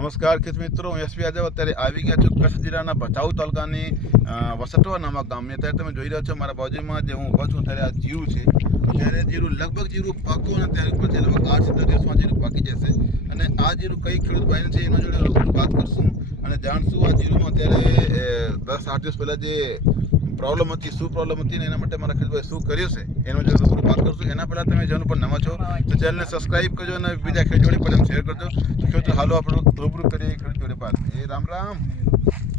નમસ્કાર ખેત મિત્રો, હું એસપી યાદવ અત્યારે આવી ગયા છું કચ્છ જિલ્લાના ભચાઉ તાલુકાની વસટવા નામક ગામની. અત્યારે તમે જોઈ રહ્યા છો મારા બાજુમાં જે હું ઊભો છું ત્યારે આ જીરું છે. ત્યારે જીરું લગભગ જીરું પાકું અને ત્યારે ઉપર લગભગ 8 થી 10 દિવસમાં જીરું પાકી જશે. અને આ જીરું કઈ ખેડૂત ભાઈને છે એના જોડે રૂબરૂ વાત કરશું અને જાણશું આ જીરુંમાં અત્યારે 10-8 દિવસ પહેલાં જે પ્રોબ્લેમ હતી, શું પ્રોબ્લેમ હતી ને એના માટે મારા ખેડૂતભાઈ શું કર્યું છે એનો જો રૂબરૂ વાત કરશું. એના પહેલાં તમે ચેનલ પર નવા છો તો ચેનલને સબસ્ક્રાઈબ કરજો અને બીજા ખેડૂત જોડે પણ શેર કરજો. ખેડૂત હાલો આપણે રૂબરૂ કરીએ ખેડૂત જોડે વાત. રામ રામ,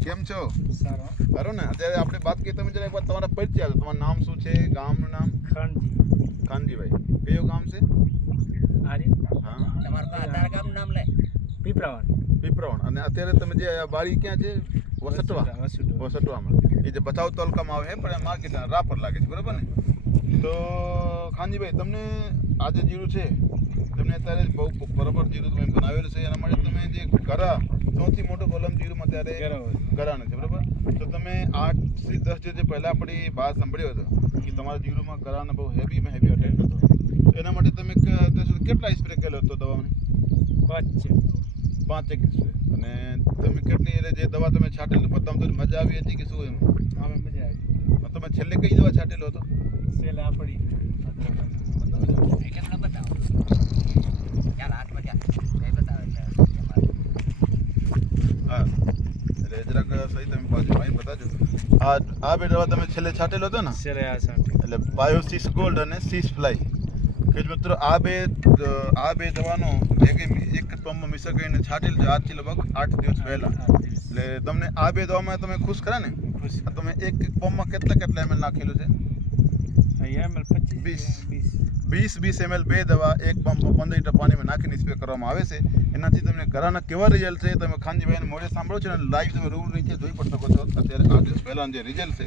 કેમ છો? સારું ને. અત્યારે આપણે વાત કરીએ, તમે જરા એક વાર તમારા પરિચય આપો. તમારું નામ શું છે? ગામનું નામ? ખાનજીભાઈ. કયું ગામ છે? પીપરાવણ. અને અત્યારે તમે જે બારી ક્યાં છે? વસટવામાં. એ જે ભચાઉ તાલુકામાં આવે છે પણ માર્કેટ રાપર લાગે છે, બરાબર ને? તો ખાનજીભાઈ, તમને આ જે જીરું છે તમને અત્યારે બહુ બરાબર જીરું તમે બનાવેલું છે. એના માટે તમે જે ગરા સૌથી મોટો પ્રોબ્લેમ જીરુંમાં અત્યારે ગરાનો છે, બરાબર? તો તમે 8 થી 10 દિવસ પહેલાં આપણી વાત સાંભળ્યો હતો કે તમારા જીરુંમાં ગરાનો બહુ હેવી અટેક હતો. એના માટે તમે કેટલા સ્પ્રે કરેલો હતો દવાનો? 5 સ્પ્રે. અને તમે કેટલી જે દવા તમે છાંટેલી બતાવ તો મજા આવી હતી કે શું? એમ મજા આવી. તમે છેલ્લે કઈ દવા છાંટેલો હતો? છેલ્લે આપણી આ બે દવા તમે છેલ્લે છાંટેલો હતો ને? એટલે બાયોસિસ ગોલ્ડ અને સીસ ફ્લાય. કે મિત્રો આ બે દવાનો એક પંપમાં મિક્સ કરીને છાંટેલ છે આજથી લગભગ 8 દિવસ પહેલા. એટલે તમને આ બે દવામાં તમે ખુશ ખરા ને? તમે એક પંપમાં કેટલા ml નાખેલું છે? 20 ml બે દવા એક પંપમાં 15 લીટર પાણીમાં નાખીને સ્પ્રે કરવામાં આવે છે. એનાથી તમને ઘરાના કેવા રિઝલ્ટ છે તમે ખાનજીભાઈને મોઢે સાંભળો છો અને લાઈવ તમે રૂબરૂ નીચે જોઈ પણ શકો છો. અત્યારે 8 દિવસ પહેલાં જે રિઝલ્ટ છે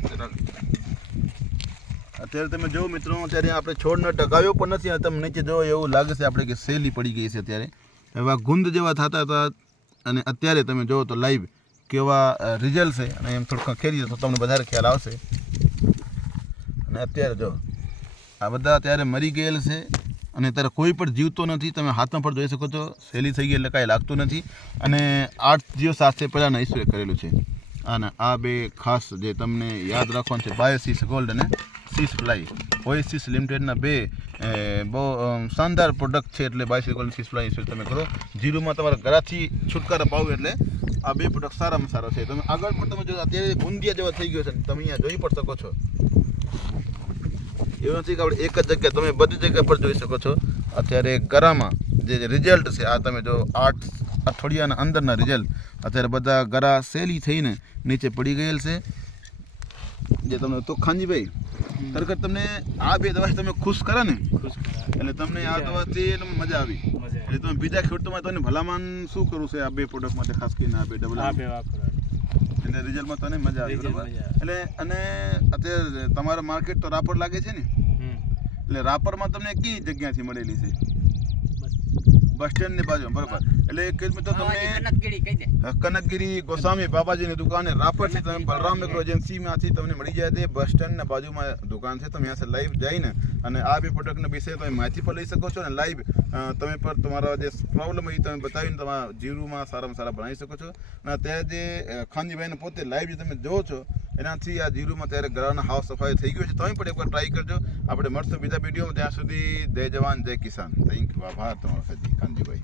અત્યારે તમે જો મિત્રો, અત્યારે આપણે છોડને ટકાવ્યો પણ નથી. તમે નીચે જો એવું લાગે છે આપણે કે શેલી પડી ગઈ છે. અત્યારે એવા ગુંદ જેવા થતા હતા અને અત્યારે તમે જુઓ તો લાઈવ કેવા રિઝલ્ટ છે. અને એમ થોડુંક ખેરી તો તમને વધારે ખ્યાલ આવશે. અને અત્યારે જો આ બધા અત્યારે મરી ગયેલ છે અને અત્યારે કોઈ પણ જીવતો નથી. તમે હાથમાં પણ જોઈ શકો છો શેલી થઈ ગઈ એટલે કાંઈ લાગતું નથી. અને 8 દિવસ સાથે પહેલાંના સ્પ્રે કરેલું છે. અને આ બે ખાસ જે તમને યાદ રાખવાનું છે, બાયોસિસ ગોલ્ડ અને સીસ ફ્લાય. ઓએસિસ લિમિટેડના બે બહુ શાનદાર પ્રોડક્ટ છે. એટલે બાયોસિસ ગોલ્ડ સીસ ફ્લાય સ્પ્રે તમે કરો. જીરુંમાં તમારા ગરાથી છુટકારા પાવો એટલે આ બે પ્રોડક્ટ સારામાં સારા છે. તમે આગળ પણ તમે જો અત્યારે ગુંદિયા જેવા થઈ ગયો છે, તમે અહીંયા જોઈ પણ શકો છો. એવું નથી કે આપણે એક જ જગ્યાએ, તમે બધી જગ્યા પર જોઈ શકો છો. અત્યારે ગરામાં જે રિઝલ્ટ છે આ તમે જો 8 અઠવાડિયાના અંદરના રિઝલ્ટ. અત્યારે બધા ગરા શેલી થઈને નીચે પડી ગયેલ છે. જે તમને તો ખાનજીભાઈ ખરેખર તમને આ બે દવાથી તમે ખુશ કરે ને? એટલે તમને આ દવાથી મજા આવી. એટલે તમે બીજા ખેડૂતોમાં તમને ભલામણ શું કરવું છે આ બે પ્રોડક્ટ માટે, ખાસ કરીને આ બે ડબલ એટલે રિઝલ્ટમાં તને મજા આવી, બરાબર? એટલે અને અત્યારે તમારા માર્કેટ તો રાપર લાગે છે ને? એટલે રાપરમાં તમને કઈ જગ્યાથી મળેલી છે? બસ સ્ટેન્ડ ની બાજુ, બરાબર? એટલે તો તમને કનકગીરી ગોસ્વામી બાબાજીની દુકાન રાપરથી તમે બલરામ એગ્રો એજન્સીમાંથી તમને મળી જાય છે. બસ સ્ટેન્ડના બાજુમાં દુકાન છે. તમે અહીંયા લાઈવ જઈને અને આ બે પ્રોડક્ટના વિશે તમે માહિતી પણ લઈ શકો છો અને લાઈવ તમે પણ તમારા જે પ્રોબ્લેમ હોય તમે બતાવીને તમારા જીરુંમાં સારામાં સારા બનાવી શકો છો. અને અત્યારે જે ખાનજીભાઈને પોતે લાઈવ જે તમે જોવો છો એનાથી આ જીરુંમાં ત્યારે ગરાના હાવ સફાઈ થઈ ગયું છે. તમે પણ એકવાર ટ્રાય કરજો. આપણે મળશું બીજા વિડીયોમાં. ત્યાં સુધી જય જવાન જય કિસાન. Thank you. આભાર તમારો ખાનજીભાઈ.